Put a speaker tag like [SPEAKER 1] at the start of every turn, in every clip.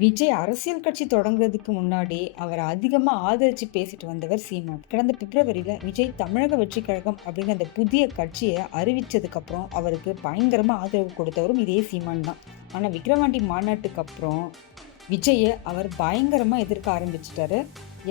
[SPEAKER 1] விஜய் அரசியல் கட்சி தொடங்குறதுக்கு முன்னாடி அவரை அதிகமாக ஆதரிச்சு பேசிட்டு வந்தவர் சீமான் கடந்த பிப்ரவரியில் விஜய் தமிழக வெற்றி கழகம் அப்படிங்கிற அந்த புதிய கட்சியை அறிவித்ததுக்கப்புறம் அவருக்கு பயங்கரமாக ஆதரவு கொடுத்தவரும் இதே சீமான் தான். ஆனால் விக்ரவாண்டி மாநாட்டுக்கு அப்புறம் விஜயை அவர் பயங்கரமாக எதிர்க்க ஆரம்பிச்சிட்டாரு.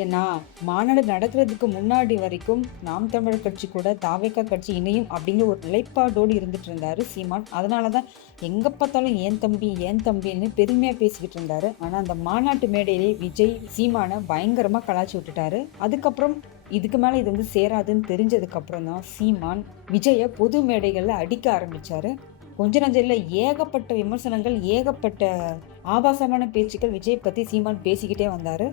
[SPEAKER 1] ஏன்னா மாநாடு நடக்கிறதுக்கு முன்னாடி வரைக்கும் நாம் தமிழர் கட்சி கூட தாவேக்கா கட்சி இணையும் அப்படிங்கிற ஒரு நிலைப்பாடோடு இருந்துட்டு இருந்தாரு சீமான். அதனால தான் எங்கே பார்த்தாலும் ஏன் தம்பி ஏன் தம்பின்னு பெருமையாக பேசிக்கிட்டு இருந்தாரு. ஆனால் அந்த மாநாட்டு மேடையிலே விஜய் சீமானை பயங்கரமாக கலாச்சி விட்டுட்டாரு. அதுக்கப்புறம் இதுக்கு மேலே இது வந்து சேராதுன்னு தெரிஞ்சதுக்கப்புறம் தான் சீமான் விஜயை பொது மேடைகளில் அடிக்க ஆரம்பித்தார் கொஞ்ச நஞ்சம் ஏகப்பட்ட விமர்சனங்கள் ஏகப்பட்ட ஆபாசமான பேச்சுக்கள் விஜய் பற்றி சீமான் பேசிக்கிட்டே வந்தார்.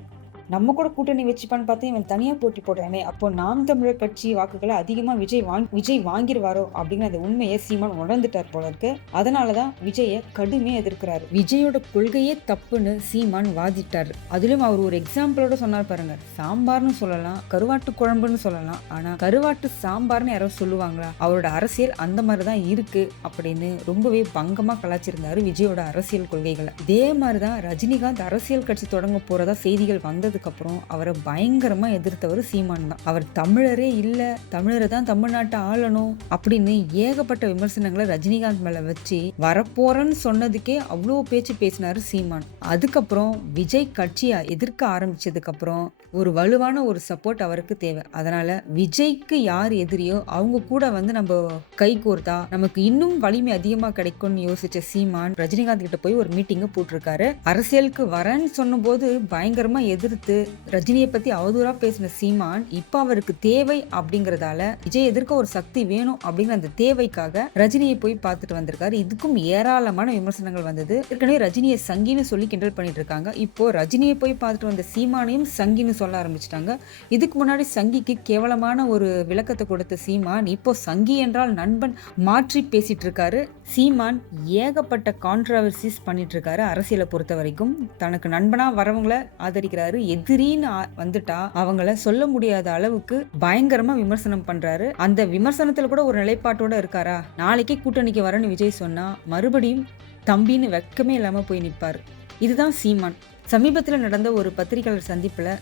[SPEAKER 1] நம்ம கூட கூட்டணி வச்சுப்பான்னு பார்த்து இவன் தனியாக போட்டி போடுறானே. அப்போ நாம் தமிழர் கட்சி வாக்குகளை அதிகமாக விஜய் வாங்கி விஜய் வாங்கிடுவாரோ அப்படிங்கிற அந்த உண்மையை சீமான் உணர்ந்துட்டார் போல இருக்கு. அதனால தான் விஜயை கடுமையாக எதிர்க்கிறாரு. விஜயோட கொள்கையே தப்புன்னு சீமான் வாதிட்டார். அதுலயும் அவர் ஒரு எக்ஸாம்பிளோட சொன்னார் பாருங்க. சாம்பார்னு சொல்லலாம் கருவாட்டு குழம்புன்னு சொல்லலாம். ஆனால் கருவாட்டு சாம்பார்னு யாரோ சொல்லுவாங்களா? அவரோட அரசியல் அந்த மாதிரி தான் இருக்கு அப்படின்னு ரொம்பவே பங்கமாக கலாச்சிருந்தாரு விஜயோட அரசியல் கொள்கைகளை. இதே மாதிரி தான் ரஜினிகாந்த் அரசியல் கட்சி தொடங்க போறதா செய்திகள் வந்ததுக்கு அப்புறம் அவரை பயங்கரமா எதிர்த்தவர் சீமான் தான். அவர் தமிழரே இல்லை தமிழரை தான் தமிழ்நாட்டை ஆளணும் அப்படின்னு ஏகப்பட்ட விமர்சனங்களை ரஜினிகாந்த் மேலே வச்சு வரப்போறேன்னு சொன்னதுக்கே அவ்வளோ பேச்சு பேசினாரு சீமான். அதுக்கப்புறம் விஜய் கட்சியை எதிர்க்க ஆரம்பிச்சதுக்கப்புறம் ஒரு வலுவான ஒரு சப்போர்ட் அவருக்கு தேவை. அதனால விஜய்க்கு யார் எதிரியோ அவங்க கூட வந்து நம்ம கை கோர்த்தா நமக்கு இன்னும் வலிமை அதிகமாக கிடைக்கும்னு யோசிச்ச சீமான் ரஜினிகாந்த் கிட்ட போய் ஒரு மீட்டிங்கை போட்டிருக்காரு. அரசியலுக்கு வரேன்னு சொன்னபோது பயங்கரமாக எதிர்த்து ரஜினியை பத்தி அவதூறா பேசின சீமான் இப்ப அவருக்கு தேவை அப்படிங்கறதால விஜய் எதிர்க்க ஒரு சக்தி வேணும் அப்படிங்கிற அந்த தேவைக்காக ரஜினியை போய் பார்த்துட்டு வந்திருக்காரு. இதுக்கும் ஏராளமான விமர்சனங்கள் வந்தது. ஏற்கனவே ரஜினியை சங்கின்னு சொல்லி கிண்டல் பண்ணிட்டு இருக்காங்க. இப்போ ரஜினியை போய் பார்த்துட்டு வந்த சீமானையும் சங்கின்னு சொல்ல ஆரம்பிச்சிட்டாங்க. இதுக்கு முன்னாடி சங்கிக்கு கேவலமான ஒரு விளக்கத்தை கொடுத்த சீமான் இப்போ சங்கி என்றால் நண்பன் மாற்றி பேசிட்டு இருக்காரு. சீமான் ஏகப்பட்ட கான்ட்ரவர்சிஸ் பண்ணிட்டு இருக்காரு அரசியலை பொறுத்த வரைக்கும். தனக்கு நண்பனா வரவங்கள ஆதரிக்கிறாரு எதிரின்னு வந்துட்டா அவங்கள சொல்ல முடியாத அளவுக்கு பயங்கரமா விமர்சனம் பண்றாரு. அந்த விமர்சனத்துல கூட ஒரு நிலைப்பாட்டோட இருக்காரா? நாளைக்கே கூட்டணிக்கு வரேன்னு விஜய் சொன்னா மறுபடியும் தம்பின்னு வெக்கமே இல்லாம போய் நிற்பார் இதுதான் சீமான். சமீபத்தில் நடந்த ஒரு பத்திரிகையாளர் சந்திப்பில்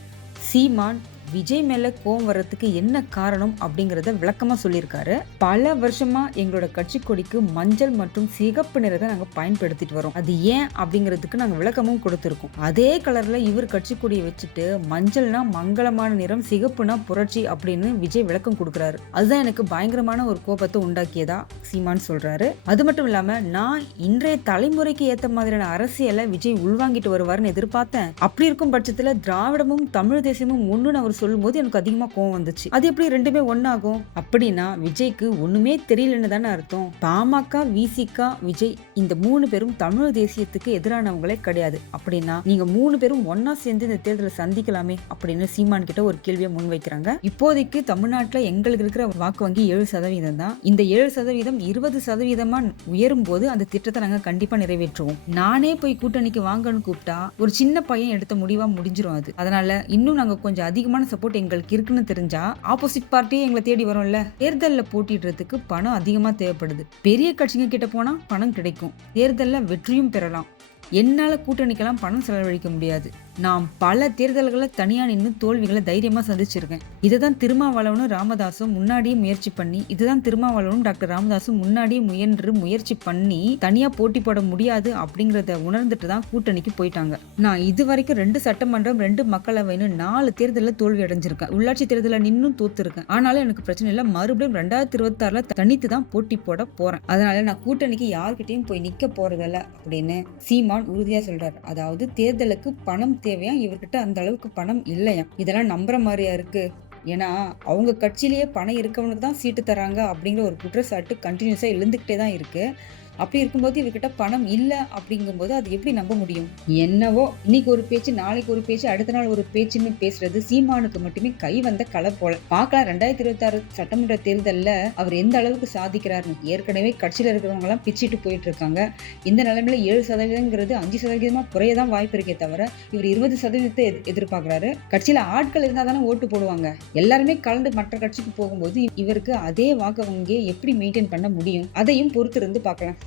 [SPEAKER 1] சீமான் விஜய் மேலே கோவம் வர்றதுக்கு என்ன காரணம் அப்படிங்கிறத விளக்கமாக சொல்லியிருக்காரு. பல வருஷமாக எங்களோட கட்சி கொடிக்கு மஞ்சள் மற்றும் சிகப்பு நிறத்தை நாங்கள் பயன்படுத்திட்டு வரோம். அது ஏன் அப்படிங்கிறதுக்கு நாங்கள் விளக்கமும் கொடுத்துருக்கோம். அதே கலரில் இவர் கட்சி கொடியை வச்சுட்டு மஞ்சள்னா மங்களமான நிறம் சிகப்புனா புரட்சி அப்படின்னு விஜய் விளக்கம் கொடுக்குறாரு. அதுதான் எனக்கு பயங்கரமான ஒரு கோபத்தை உண்டாக்கியதா சீமான் சொல்கிறாரு அது மட்டும் இல்லாமல் நான் இன்றைய தலைமுறைக்கு ஏற்ற மாதிரியான அரசியலை விஜய் உள்வாங்கிட்டு வருவார்னு எதிர்பார்த்தேன். அப்படி இருக்கும் பட்சத்தில் திராவிடமும் தமிழ் தேசியமும் ஒன்றுன்னு அவர் சொல்லும்போது எனக்கு அதிகமா கோவம் வந்துச்சு. அது எப்படி ரெண்டுமே ஒன்னாகும் அப்படின்னா விஜய்க்கு ஒண்ணுமே தெரியலன்னு தானே அர்த்தம். பாமக விசிகா விஜய் இந்த மூணு பேரும் தமிழ் தேசியத்துக்கு எதிரானவங்களே கிடையாது. அப்படின்னா நீங்க மூணு பேரும் ஒன்னா சேர்ந்து இந்த தேர்தலை சந்திக்கலாமே அப்படின்னு சீமான் கிட்ட ஒரு கேள்வியை முன்வைக்கிறாங்க இப்போதைக்கு தமிழ்நாட்டுல எங்களுக்கு இருக்கிற வாக்கு வங்கி ஏழு சதவீதம் தான். இந்த ஏழு சதவீதம் இருபது சதவீதமா உயரும் போது அந்த திட்டத்தை நாங்க கண்டிப்பா நிறைவேற்றுவோம். நானே போய் கூட்டணிக்கு வாங்கன்னு கூப்பிட்டா ஒரு சின்ன பையன் எடுத்த முடிவா முடிஞ்சிரும் அது. அதனால இன்னும் நாங்க கொஞ்சம் அதிகமான சப்போர்ட் எங்களுக்கு இருக்குன்னு தெரிஞ்சா ஆப்போசிட் பார்ட்டியே எங்களை தேடி வரும்ல. தேர்தலில் போட்டிடுறதுக்கு பணம் அதிகமாக தேவைப்படுது. பெரிய கட்சிங்க கிட்ட போனால் பணம் கிடைக்கும். தேர்தலில் வெற்றியும் பெறலாம். என்னால் கூட்டணிக்கெல்லாம் பணம் செலவழிக்க முடியாது. நான் பல தேர்தல்களை தனியாக நின்று தோல்விகளை தைரியமாக சந்திச்சிருக்கேன். இதை தான் திருமாவளவனும் ராமதாசும் முன்னாடியே முயற்சி பண்ணி இதுதான் திருமாவளவனும் டாக்டர் ராமதாசும் முன்னாடியே முயன்று முயற்சி பண்ணி தனியாக போட்டி போட முடியாது அப்படிங்கிறத உணர்ந்துட்டு தான் கூட்டணிக்கு போயிட்டாங்க. நான் இது வரைக்கும் ரெண்டு சட்டமன்றம் ரெண்டு மக்களவைன்னு நாலு தேர்தலில் தோல்வி அடைஞ்சிருக்கேன். உள்ளாட்சி தேர்தலில் நின்னும் தோத்துருக்கேன். ஆனாலும் எனக்கு பிரச்சனை இல்லை. மறுபடியும் ரெண்டாயிரத்தி இருபத்தி தனித்து தான் போட்டி போட போறேன். அதனால நான் கூட்டணிக்கு யார்கிட்டையும் போய் நிற்க போறதில்ல அப்படின்னு சீமான் உறுதியாக சொல்றாரு. அதாவது தேர்தலுக்கு பணம் தேவையா? இவர்கிட்ட அந்த அளவுக்கு பணம் இல்லையா? இதெல்லாம் நம்புற மாதிரியா இருக்கு? ஏன்னா அவங்க கட்சியிலேயே பணம் இருக்கவனுக்கு தான் சீட்டு தராங்க அப்படிங்கிற ஒரு குற்றச்சாட்டு கண்டினியூஸாக எழுந்துக்கிட்டே தான் இருக்கு. அப்படி இருக்கும்போது இவர்கிட்ட பணம் இல்லை அப்படிங்கும்போது அது எப்படி நம்ப முடியும்? என்னவோ இன்னைக்கு ஒரு பேச்சு நாளைக்கு ஒரு பேச்சு அடுத்த நாள் ஒரு பேச்சுன்னு பேசுறது சீமானுக்கு மட்டுமே கை வந்த கலை போல. பார்க்கலாம் ரெண்டாயிரத்தி இருபத்தி ஆறு சட்டமன்ற தேர்தலில் அவர் எந்த அளவுக்கு சாதிக்கிறாருன்னு. ஏற்கனவே கட்சியில் இருக்கிறவங்க எல்லாம் பிச்சுட்டு போயிட்டு இருக்காங்க இந்த நிலைமையில ஏழு சதவீதங்கிறது அஞ்சு சதவீதமா குறைய தான் வாய்ப்பு இருக்கே தவிர இவர் இருபது சதவீதத்தை எதிர்பார்க்கிறாரு. கட்சியில ஆட்கள் இருந்தா தானே ஓட்டு போடுவாங்க. எல்லாருமே கலந்து மற்ற கட்சிக்கு போகும்போது இவருக்கு அதே வாக்கு வங்கியை எப்படி மெயின்டைன் பண்ண முடியும்? அதையும் பொறுத்து இருந்து பார்க்கலாம்